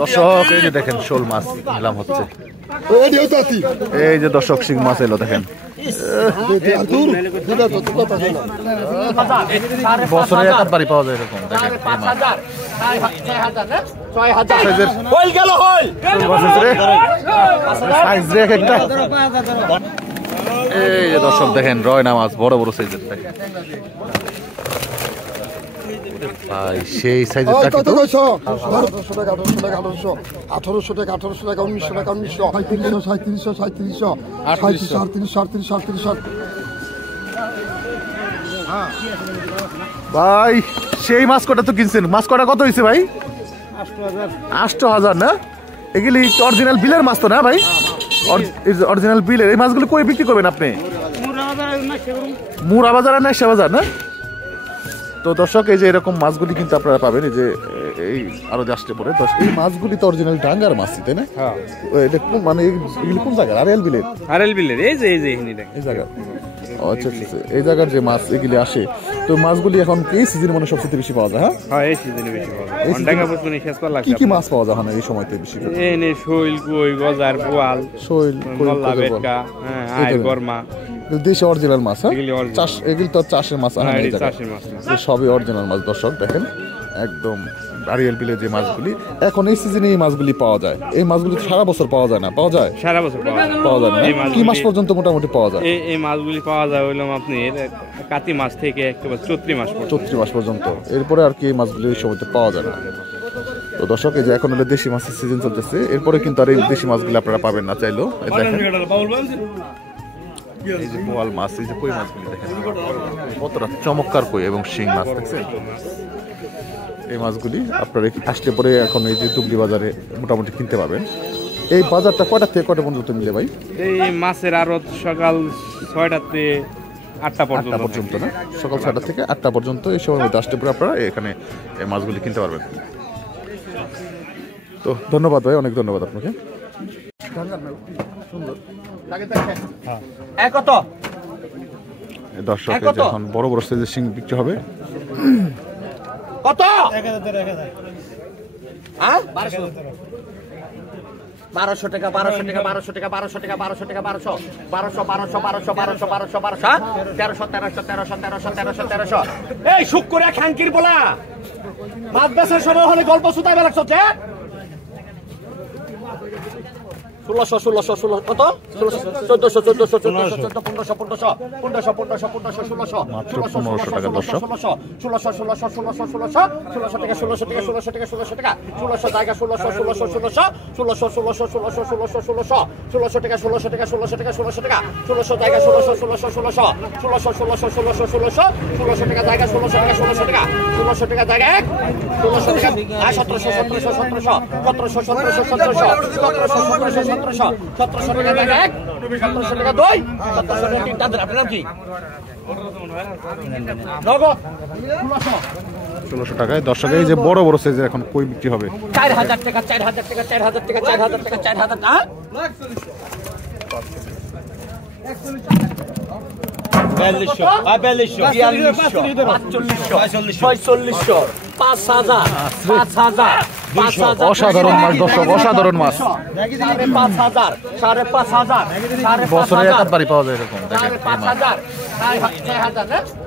দর্শক এই যে দেখেন শোল মাছ নিলাম হচ্ছে। এই যে দর্শক শিং মাছ এলো দেখেন, বছরে একবারই পাওয়া যায় এরকম দেখেন। এই যে দর্শক দেখেন রয়না মাছ বড় বড় সাইজের দেখেন ভাই, সেই সাইজের টাকা 1800 টাকা 1800 টাকা 1900 টাকা 1900 3700 ভাই সেই মাছ কটা তো কিনছেন, মাছ কটা কত হয়েছে ভাই? 8000 না? এগুলি অরিজিনাল বিলের মাছ তো না ভাই? অরিজিনাল বিলের এই মাছগুলো কই বিক্রি করবেন আপনি? মুরা বাজার আর নাইশা বাজার না? তো দর্শক এই যে এরকম মাছগুলি কিন্তু আপনারা পাবেন, এই যে এই আরো আসতে পরে এই মাছগুলি তো অরিজিনাল ডাঙ্গার মাছ, তাই না? এটা কোন মানে এগুলি কোন জায়গার? আরএল বিলের এই যে এই জায়গা। আচ্ছা আচ্ছা, এই জায়গার যে মাছ এগুলি আসে, তো মাছগুলি এখন এই সিজনে মানে সবচেয়ে বেশি পাওয়া যায়। হ্যাঁ এই সিজনে বেশি পাওয়া যায়। ডাঙ্গা পুকুরে শেষ করা লাগে। কি মাছ পাওয়া যায় এখন এই সময়তে বেশি? এই শৈল, কই, গজার, বোয়াল, শৈল, কল্লা, বেটকা, আই গরমা, দেশি অরিজিনাল মাছ। হ্যাঁ চাষ, এগুলি তো চাষের মাছ, সবই অরিজিনাল মাছ। দর্শক দেখেন একদম আরিয়াল বিলের যে মাছগুলি এখন এই সিজনে এই মাছগুলি পাওয়া যায়। এই মাছগুলি সারা বছর পাওয়া যায় না? পাওয়া যায় সারা বছর পাওয়া যায় না? কি মাস পর্যন্ত মোটামুটি পাওয়া যায়? এই মাছগুলি পাওয়া যায় হইলাম আপনি কাতি মাস থেকে একেবারে চৈত্রি মাস পর্যন্ত। এরপরে আর কি এই মাছগুলি এই সময়তে পাওয়া যায় না। তো দর্শক এই যে এখন হলো দেশি মাছের সিজন চলতেছে, এরপরে কিন্তু আর এই দেশি মাছগুলি আপনারা পাবেন না চাইলেও। এই যে বোয়াল মাছ, এই যে কই মাছগুলি দেখেন কতটা চমৎকার কই এবং শিং মাছ দেখছেন। এই মাছগুলি আপনারা আসলে পরে এখন এই যে দুবলি বাজারে মোটামুটি কিনতে পাবেন। এই বাজারটা কয়টা থেকে কয়টা পর্যন্ত মিলে ভাই? এই মাছের আড়ত সকাল 6টা থেকে 8টা পর্যন্ত না? সকাল 6টা থেকে 8টা পর্যন্ত এই সময়ের মধ্যে আসলে পরে আপনারা এখানে এই মাছগুলি কিনতে পারবেন। তো ধন্যবাদ ভাই, অনেক ধন্যবাদ আপনাকে। দর্শক এখন বড় বড় সাইজের শিং বিক্রি হবে। কত? 1200 টাকা 1200 টাকা 1200 টাকা 1200 টাকা 1200 টাকা 1200 1300 এই শুক্রিয়া খাঙ্কির বলা মাছ বেচার সময় হলে গল্প সুতাই বেলা চলছে। 1600 কত? 1400 1500 টাকা দর্শক। 1600 টাকা 1600 টাকা 1600 জায়গা 1600 টাকা 1600 টাকা 1600 টাকা 1600 টাকা 1600 জায়গা 1600 টাকা জায়গা 1600 টাকা 1600 টাকা 1600 টাকা জায়গা 1600 টাকা 1700 টাকা জায়গা 1700 টাকা 2 1700 টাকা 3 টাকা। আপনার নাম কি? নগদ 1600 টাকায় দর্শক এই যে বড় বড় সাইজের এখন কই বিক্রি হবে 4000 টাকা 4000 টাকা 4000 টাকা 4000 টাকা 4000 টাকা 4200 অসাধারণ মাছ দর্শক, অসাধারণ মাছ। 5000 5500 বছরে একবারই পাওয়া যায় এরকম দেখেন। 5000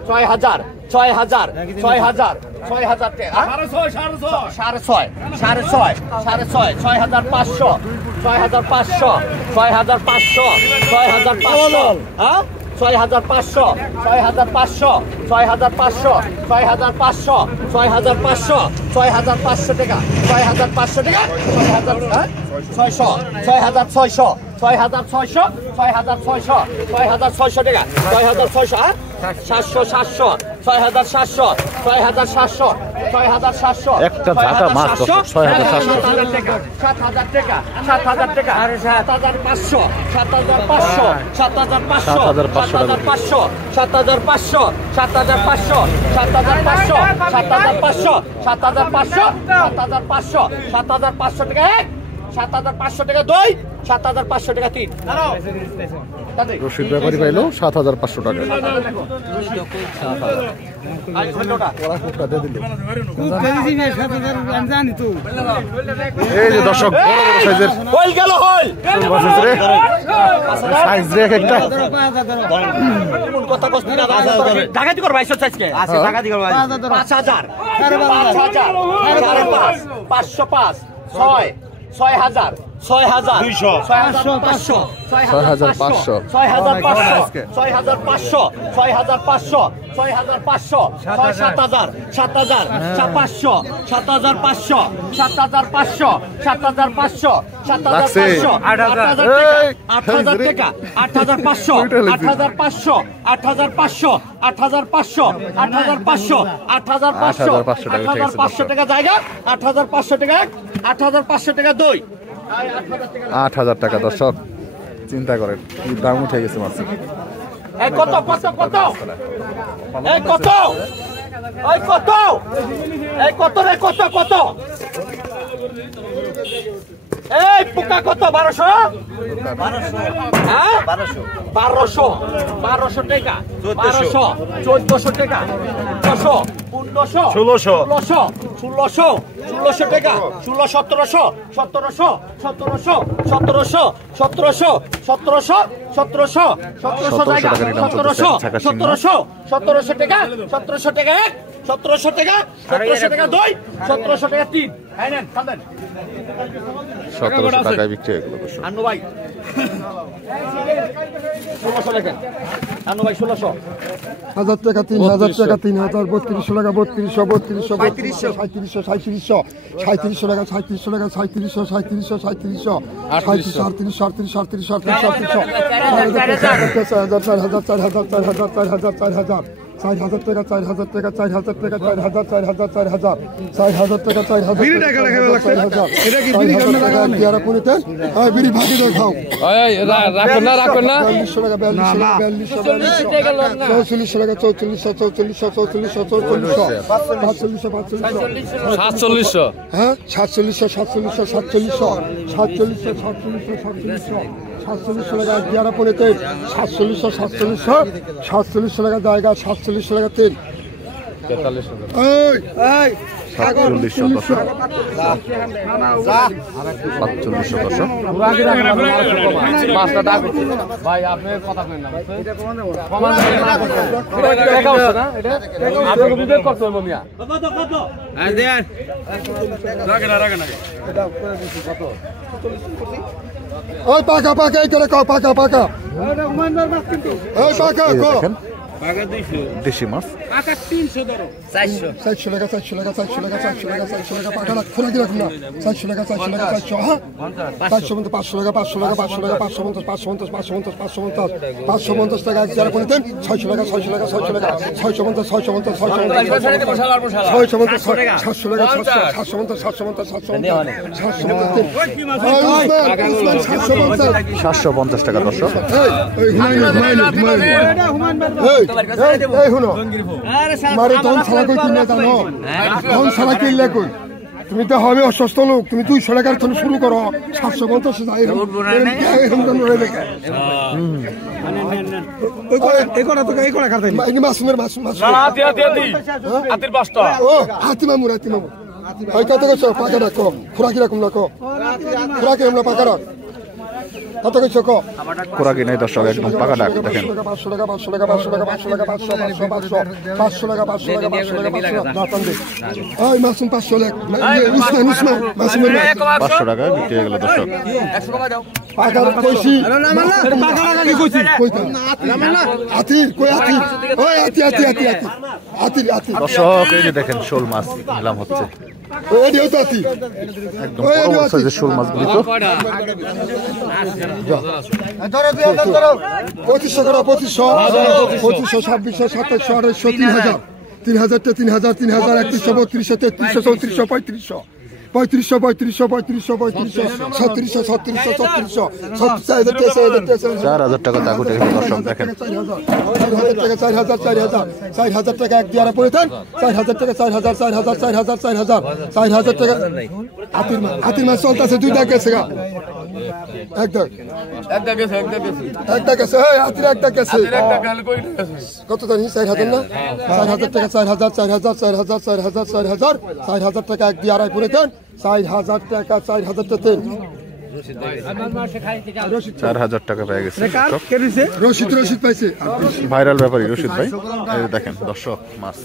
6000 6000 6000 টাকা 6.5 6500 6500 হ্যাঁ 6500 টাকা 6500 টাকা 600 6600 6600 6600 টাকা 6600 700 6700 6700 একটা ঝাঁকা মাছ 6700 টাকা 7000 টাকা 7000 টাকা 7500 7500 7500 7500 7500 7500 টাকা 1 7500 টাকা 2 7500 টাকা 3 রশিদ ব্যাপারী পাইলো 7,500 টাকা। এই যে দর্শক বড় বড় সাইজের হইল গেল হইল সাইজ রেখ একটা কথা কষ্ট না ডাকাতি করবা এসব সাইজকে আছে ডাকাতি করবা 5000 505 6 6000 6000 6500 6500 6500 6500 6500 6500 7000 7000 7500 7500 7500 7500 7500 8000 টাকা 8500 8500 8500 8500 8500 8500 টাকা জায়গা 8500 টাকা 8500 টাকা দই 8,000 টাকা। দর্শক চিন্তা করেন কি দাম উঠে গেছে মাছ। এই কত কত কত এই কত এই কত এই কত রে কত কত এই পোকা কত 1200 হ্যাঁ 1200 টাকা 1200 1400 টাকা 1500 1600 টাকা 1700 1700 টাকা 1700 টাকা দই 1700 টাকা তিন এই নেন খাবেন 1700 টাকায় বিক্রি হয়ে গেল দর্শক। আনু ভাই 1600 টাকা আনু ভাই 1600 1000 টাকা 3000 টাকা 3000 3200 টাকা 3200 3200 3700 3700 টাকা 3700 টাকা 3700 3700 টাকা জায়গা 47 টাকা তিন 4700 দর্শক 4700 দর্শক। ভাই আপনি কথা কইন না ওই পাকা পাকা এই করে কও পাকা পাকা ওই পাকা কো দেশি মাছ 400 টাকা 400 টাকা 400 টাকা 400 টাকা 400 টাকা পাকা রাখ খোলা কি রাখুন না 400 টাকা 400 টাকা 400 হ্যাঁ 500 টাকা 500 টাকা 500 টাকা 550 550 550 550 টাকা যারা করে দেন 600 টাকা 600 টাকা 600 টাকা 650 650 750 টাকা দর্শক। তুমি তো হবে অসুস্থ লোক, তুমি 200 টাকার থেকে শুরু করো 750 হাতি মামুর কত করছো পাকা রাখ খোরাকি রাখুন না খোরাকি আমরা পাকা রাখ কত করছো কোরাকি নাই দর্শক একদম পাকা ডাক দেখেন 500 টাকা 500 টাকা 500 টাকা 500 টাকা 500 টাকা 500 টাকা 500 টাকা 500 টাকা না পান্ডে ওই মাসুম 500 লাখ উসমান মাসুম 500 টাকা বিক্রি হয়ে গেল দর্শক। 100 টাকা দাও পাকা কইছি পাকা লাগা কইছি কইতা আতি কই আতি ওই আতি দর্শক এই যে দেখেন শোল মাছ নিলাম হচ্ছে ওই দিও তো আতি একদম বড় বড় সাইজের শোল মাছগুলি তো ধরো 2500 করো 2500 2600 2700 3000 3000 3000 3132 33 3500 4,000 টাকা দাগ উঠে গেল দর্শক দেখেন। 4,000 টাকা এক দিয়ারা পড়ে দেন 4,000 টাকা 4,000 টাকা হাতির মাছ চলতেছে 2 টাকা গেছে একটা গেছে হাতির একটা গেছে কত জানি 4,000 না 4,000 টাকা 4,000 টাকা এক দিয়ে আড়াই করে দেন 4,000 টাকা 4,000 টাকা দেন 4,000 টাকা পেয়ে গেছে রশিদ পাইছে ভাইরাল ব্যাপারী রশিদ ভাই। এই যে দেখেন দর্শক মাছ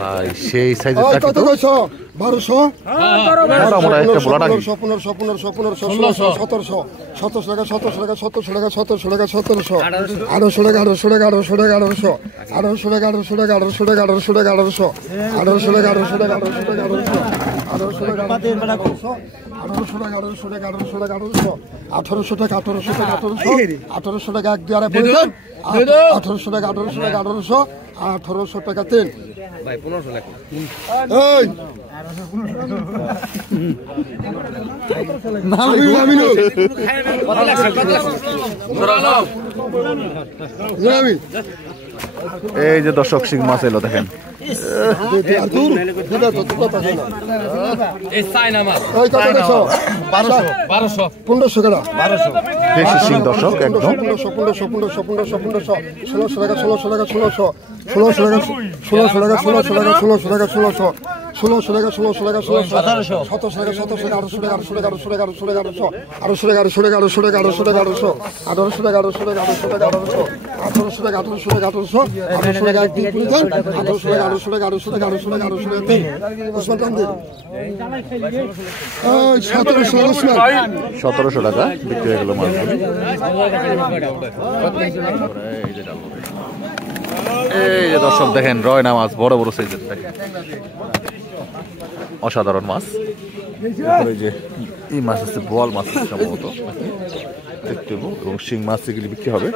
ভাই সেই সাইজের টাকা কত কইছ 1200 আমরা একটা বলা টাকা 1500 1700 টাকা 1700 টাকা 1700 টাকা 1700 টাকা 1700 1800 টাকা 1800 টাকা 1800 টাকা 1800 টাকা 1800 টাকা 1800 টাকা 1800 টাকা 1800 টাকা 1800 টাকা 1800 টাকা 1800 টাকা 1800 টাকা 1800 টাকা এক দিয়ে আড়াই পড়ে দেন 1800 টাকা 1800 টাকা তেল ভাই 1500 লাগবে এই এই যে দর্শক শিং মাছ এলো দেখেন এই চায়না মাছ 1500 টাকা দেশি শিং দর্শক একদম 1600 টাকা 1600 টাকা 1600 টাকা 1600 টাকা 1700 টাকা 1800 টাকা 1700 টাকা বিক্রি হয়ে গেল মাছগুলি। এই যে দর্শক দেখেন রয়না মাছ বড় বড় সাইজের দেখেন অসাধারণ মাছ। এই যে এই মাছ হচ্ছে বোয়াল মাছ সম্ভবত দেখতে পাবো এবং শিং মাছ এগুলি বিক্রি হবে।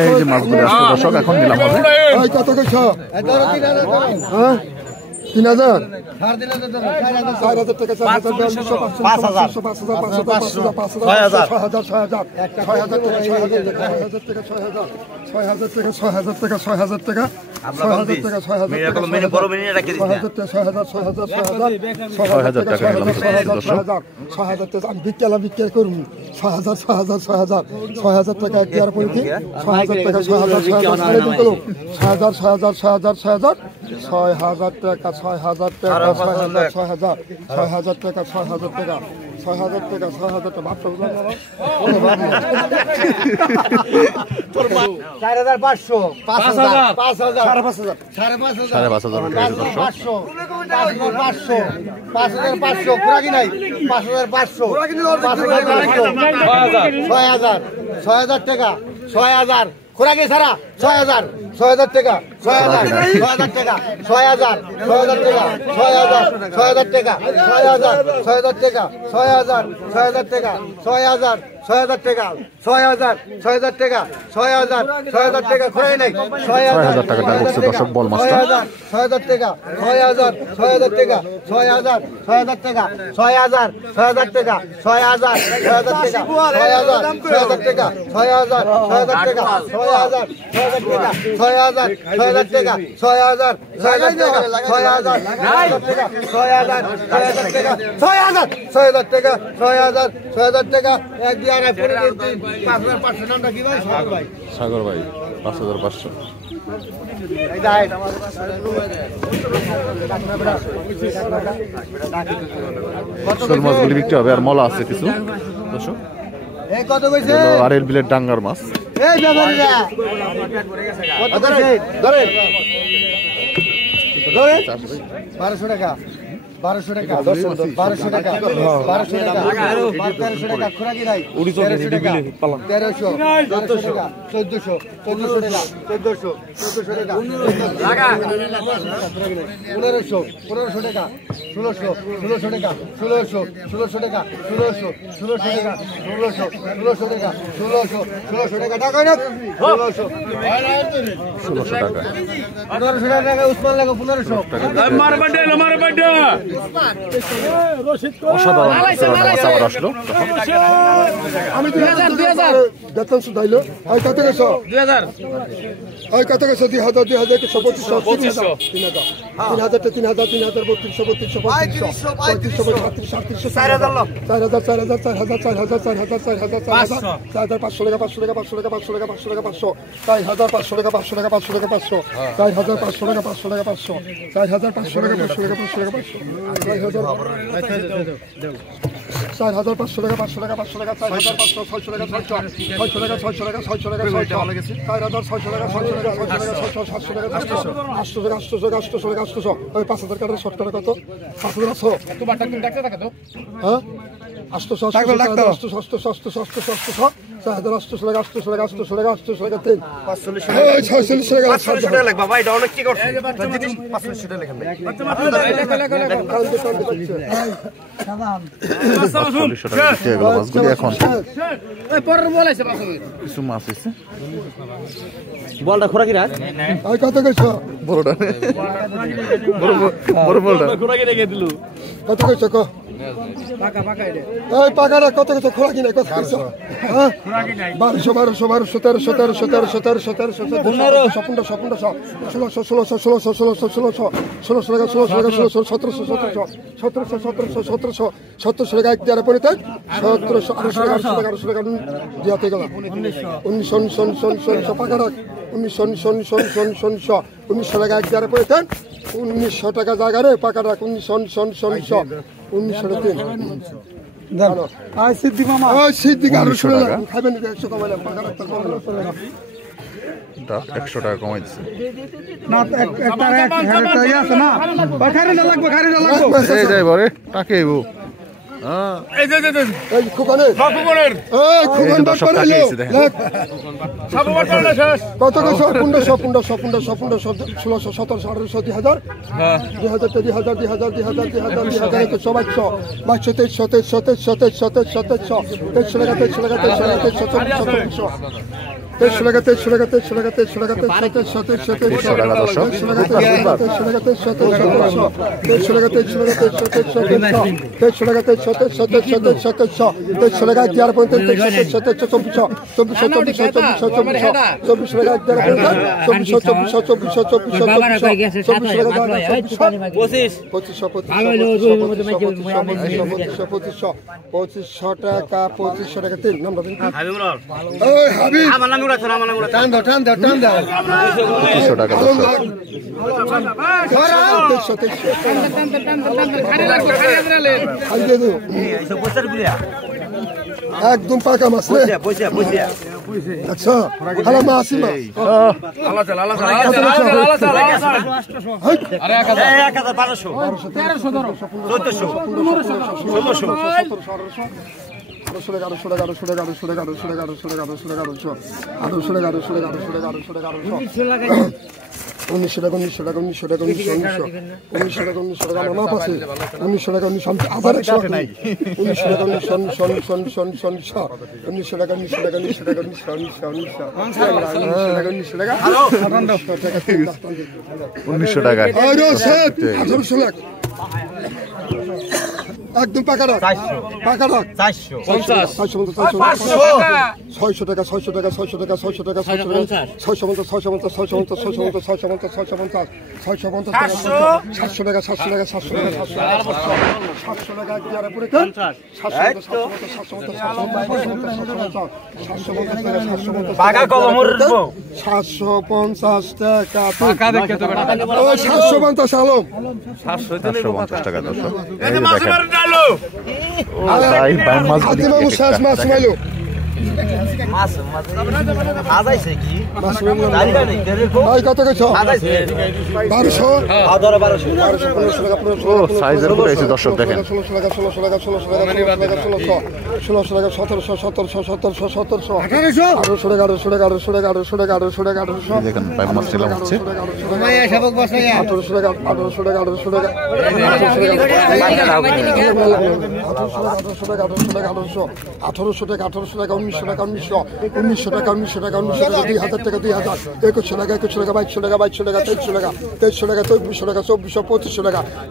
এই যে মাছগুলি আসছে দর্শক এখন নিলাম হবে। কত কইছ 3,000 4,000 টাকা 4,000 5,000 বিক্রি করুন 6,000 টাকা এক দেওয়ার পরে 6,000 টাকা 6,000 টাকা 6,000 টাকা 6,000 টাকা 6,000 টাকা 6,000 টাকা ভাবতে বুঝলাম 4,500 5,000 5,000 5,500 পুরাকি নাই 5,500 6,000 টাকা 6,000 খোরাকি ছাড়া 6,000 টাকা 6,000 টাকা 6,000 টাকা 6,000 টাকা 6,000 টাকা 6,000 টাকা 6,000 টাকা 6,000 টাকা 6,000 টাকা খোরাকি নাই 6,000 টাকা দাম করছে দর্শক বল মাছটা 6,000 টাকা 6,000 টাকা 6,000 টাকা 6,000 টাকা 6,000 টাকা 6,000 টাকা 6,000 টাকা 6,000 টাকা 6,000 টাকা এক দিয়ে আড়াই পড়ে 5,500 নামটা কি ভাই সাগর ভাই 5,500 শোল মাছগুলি বিক্রি হবে আর মলা আছে কিছু দর্শক কত কইছে আরেল বিলের ডাঙ্গার মাছ এই ব্যাপারীরা কত ধরে 1200 টাকা 1200 টাকা 1200 টাকা 1200 টাকা 1300 টাকা খোরাকি নাই 1300 টাকা 1300 1400 টাকা 1400 টাকা 1400 টাকা লাগা 1500 টাকা 1600 টাকা 1600 টাকা 1600 টাকা 1600 টাকা 1600 টাকা টাকা না 1600 1600 টাকা 1500 টাকা উসমান লাগা 1500 মার বাড্ডা অসাধারণ মাছ আবার আসলো। আমি 2000 বেতন শুধাইলো ওই কত গেছো 2000 ওই কত গেছো 2000 2500 3000 3000 মাছগুলি এখন কিছু মাছ এসে বলটা খোরা কি রাখ ওই কত গেছো বড়টা বড় বড়টা কত গেছো কো এই পাকাটা কত গেছো খোলা কিনে কত গেছো হ্যাঁ 1200 1900 টাকা জায়গা রে পাকাটা 1900 সিদ্দিক মামা ওই সিদ্দিক আর 100 টাকা খাবেন 100 কমাইলাম পাকাটা 100 টাকা কমাই দিচ্ছে না একটা আছে না খারি না লাগবে এই যাই বরে টাকে আইবো এই খুকানে এই খুকান দর্শক বাড়াইলো টাকে এসে দেখেন কত কত 1500 1600 1700 1800 2000 একদম পাকা মাছ আচ্ছা ভালো মাছ একদম পাকা রাখ পাকা রাখ 600 টাকা 600 টাকা 600 টাকা 600 টাকা 650 টাকা 700 টাকা একবারে পুরো 750 টাকা পাকা দেখতে তো বেটা 750 আলম 750 টাকা দর্শক এই যে দেখেন ও ভাই মাছ মামু শেষ মাছ মাইলো কত গেছো 1200 সাইজের উপরে এসে দর্শক দেখেন 1600 টাকা 1700 দেখেন পাইপ মাছ ছিলাম হচ্ছে 1800 টাকা 1900 টাকা 1900 টাকা 1900 টাকা 2000 টাকা 2000 2100 টাকা 2200 টাকা 2200 টাকা 2300 টাকা 2300 টাকা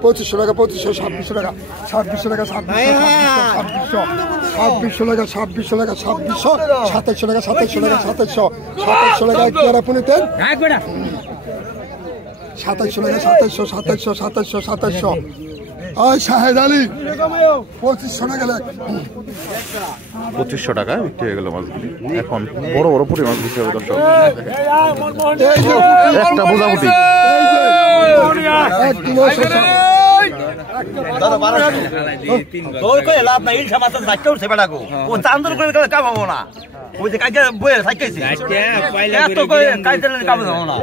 2400 টাকা 2400 টাকা 2500 টাকা 2500 টাকা 2600 টাকা 2600 টাকা 2600 টাকা 2600 টাকা 2700 টাকা 2700 টাকা একবার পুনিতে 2700 ওই শাহেদ আলী 2500 টাকা গেলে 2500 টাকা বিক্রি হয়ে গেল মাছগুলি। এখন বড় বড় পুঁটি মাছ বিক্রি হবে দর্শক। একটা বোঝাবুটি লাভ নাই ইলশা মাছ বাচ্চা উঠছে বেড়াগো ও চান্দর করে কামাবো না ওই যে কাকে বইয়ে থাকতেছি এত করে কাইতে কামাবো না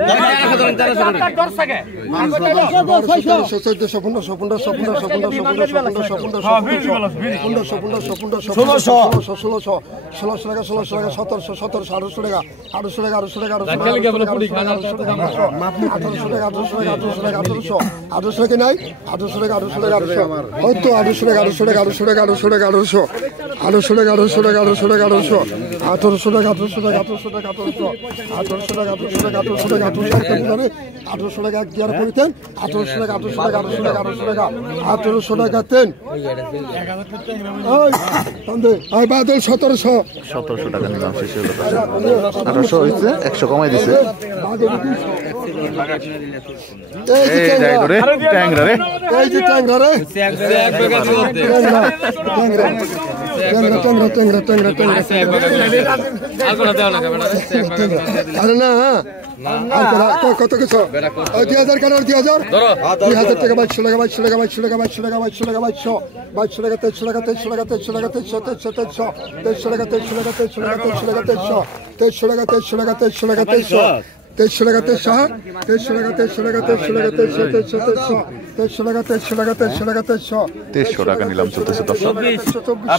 1800 টাকা গিয়ার পড়তেন 1800 টাকা 1800 টাকা তেন ওই বাদল 1700 টাকা নিলাম শেষ হলো। 1800 হয়েছে 100 কমাই দিছে। এই জায়গা রে ট্যাংরা রে এই যে ট্যাংরা রে আরে না কত কিছু 2000 কেন 2000 টাকা 2200 টাকা 2200 টাকা 2200 টাকা 2200 টাকা 2200 টাকা 2200 টাকা 2300 টাকা 2300 টাকা 2300 টাকা 2300 টাকা 2300 টাকা 2300 টাকা 2300 টাকা 2300 টাকা 2300 টাকা 2300 টাকা 2300 টাকা 2300 টাকা 2300 টাকা 2300 টাকা নিলাম চলতেছে দর্শক।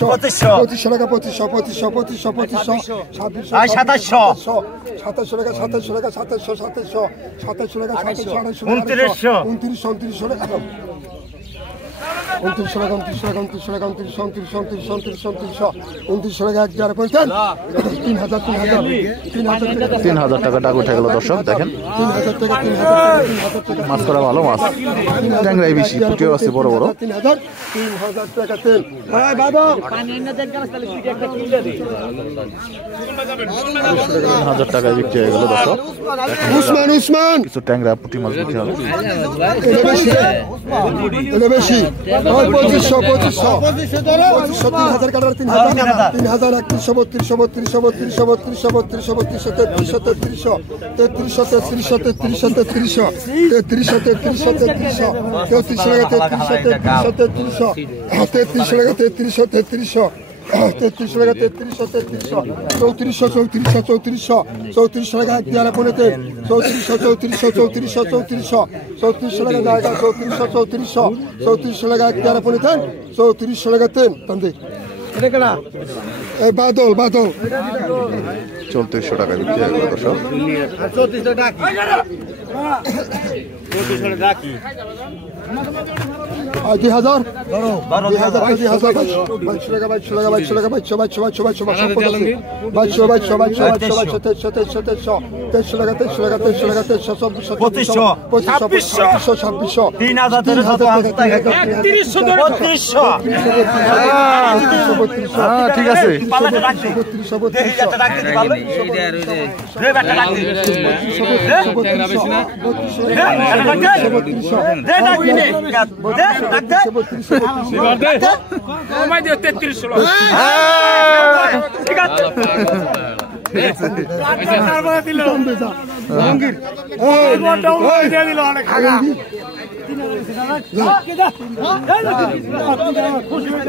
2500 টাকা 2500 টাকা 2700 টাকা 2700 টাকা 2900 টাকা 2900 টাকা 3000 টাকা টাকা উঠে গেল দর্শক। দেখেন মাছ করা ভালো মাছ, ট্যাংরাই বেশি, পুঁটিও আছে বড় বড়। 3000 টাকা তেল 3000 টাকায় বিক্রি হয়ে গেল দর্শক। উসমান কিছু ট্যাংরা পুঁটি মাছ বিক্রি হবে। এটা বেশি 2500 3000 কাটার 3000 3100 বাদল 3400 টাকা বিক্রি হয়ে গেল দর্শক। 2000 ঠিক আছে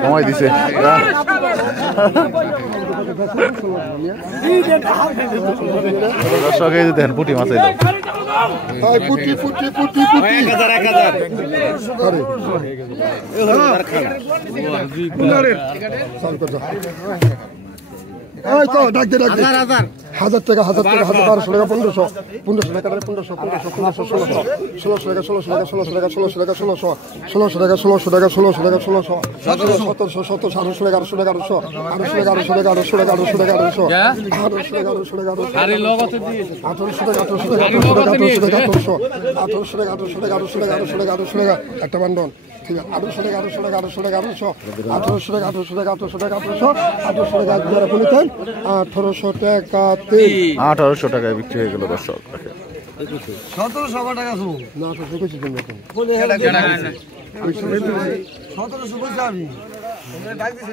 কমাই দিছে। দর্শক এই যে দেখেন পুঁটি মাছ এই তো ডাক দে 1000 টাকা 1200 টাকা 1500 টাকা 1500 1600 টাকা 1600 টাকা 1600 টাকা 1600 টাকা 1600 টাকা 1600 টাকা 1600 টাকা 1600 1700 টাকা 1800 টাকা 1800 টাকা 1800 টাকা 1800 টাকা 1800 টাকা 1800 টাকা 1800 টাকা আরে লগতে দি 1800 টাকা 1800 টাকা 1800 টাকা 1800 টাকা 1800 টাকা 1800 টাকা 1800 টাকা 1800 টাকা একটা বান্ডন ঠিক আছে 1800 টাকা 1800 টাকা 1800 টাকা 1800 টাকা 1800 টাকা 1800 টাকা 1800 টাকা যারা বলেছেন 1800 টাকা 1800 টাকায় বিক্রি হয়ে গেল দর্শক। 1700 টাকা শুনুন না তো দেখেছি তুমি এখন 1700 বলছি আমি ডাক দিছি